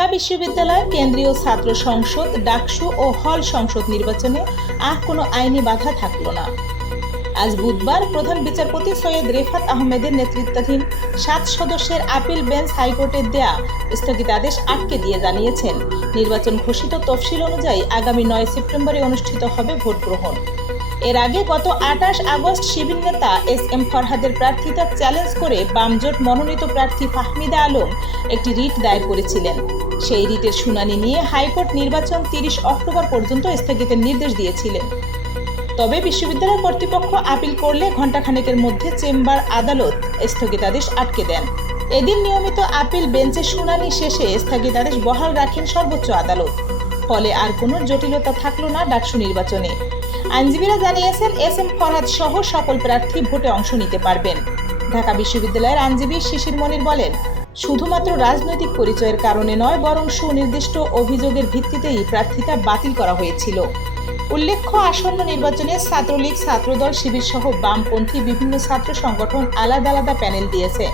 বিশ্ববিদ্যালয় কেন্দ্রীয় ছাত্র সংসদ, ডাকসু ও হল সংসদ নির্বাচনে আর কোনো আইনি বাধা থাকল না। আজ বুধবার প্রধান বিচারপতি সৈয়দ রেফাত আহমেদের নেতৃত্বাধীন সাত সদস্যের আপিল বেঞ্চ হাইকোর্টের দেয়া স্থগিতাদেশ আটকে দিয়ে জানিয়েছেন। নির্বাচন ঘোষিত তফসিল অনুযায়ী আগামী নয় সেপ্টেম্বরে অনুষ্ঠিত হবে ভোট গ্রহণ এর আগে গত আঠাশ আগস্ট শিবির নেতা এস এম ফরহাদের প্রার্থিতা চ্যালেঞ্জ করে বামজোট মনোনীত প্রার্থী ফাহমিদা আলম একটি রিট দায়ের করেছিলেন। সেই রিটের শুনানি নিয়ে হাইকোর্ট নির্বাচন তিরিশ অক্টোবর পর্যন্ত স্থগিতের নির্দেশ দিয়েছিলেন। তবে বিশ্ববিদ্যালয় কর্তৃপক্ষ আপিল করলে ঘণ্টাখানেকের মধ্যে চেম্বার আদালত স্থগিতাদেশ আটকে দেন। এদিন নিয়মিত আপিল বেঞ্চের শুনানি শেষে স্থগিতাদেশ বহাল রাখেন সর্বোচ্চ আদালত। ফলে আর কোনো জটিলতা থাকল না ডাকসু নির্বাচনে। আইনজীবীরা জানিয়েছেন, এস এম ফরহাদ সহ সকল প্রার্থী ভোটে অংশ নিতে পারবেন। ঢাকা বিশ্ববিদ্যালয়ের আইনজীবী শিশির মনির বলেন, শুধুমাত্র রাজনৈতিক পরিচয়ের কারণে নয়, বরং সুনির্দিষ্ট অভিযোগের ভিত্তিতেই প্রার্থিতা বাতিল করা হয়েছিল। উল্লেখ্য, আসন্ন নির্বাচনে ছাত্রলীগ, ছাত্রদল, শিবির সহ বামপন্থী বিভিন্ন ছাত্র সংগঠন আলাদা আলাদা প্যানেল দিয়েছে।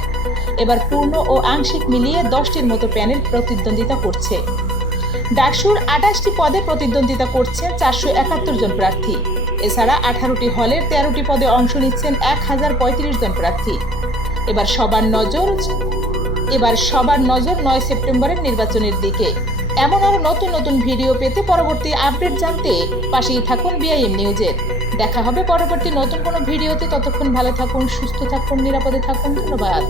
এবার পূর্ণ ও আংশিক মিলিয়ে দশটির মতো প্যানেল প্রতিদ্বন্দ্বিতা করছে। ডাকসুর আঠাশটি পদে প্রতিদ্বন্দ্বিতা করছেন চারশো একাত্তর জন প্রার্থী। এছাড়া আঠারোটি হলের তেরোটি পদে অংশ নিচ্ছেন এক হাজার পঁয়ত্রিশ জন প্রার্থী। এবার সবার নজর, এবার সবার নজর নয় সেপ্টেম্বরের নির্বাচনের দিকে। এমন আরও নতুন নতুন ভিডিও পেতে পরবর্তী আপডেট জানতে পাশেই থাকুন বিআইএম নিউজের দেখা হবে পরবর্তী নতুন কোনো ভিডিওতে। ততক্ষণ ভালো থাকুন, সুস্থ থাকুন, নিরাপদে থাকুন। ধন্যবাদ।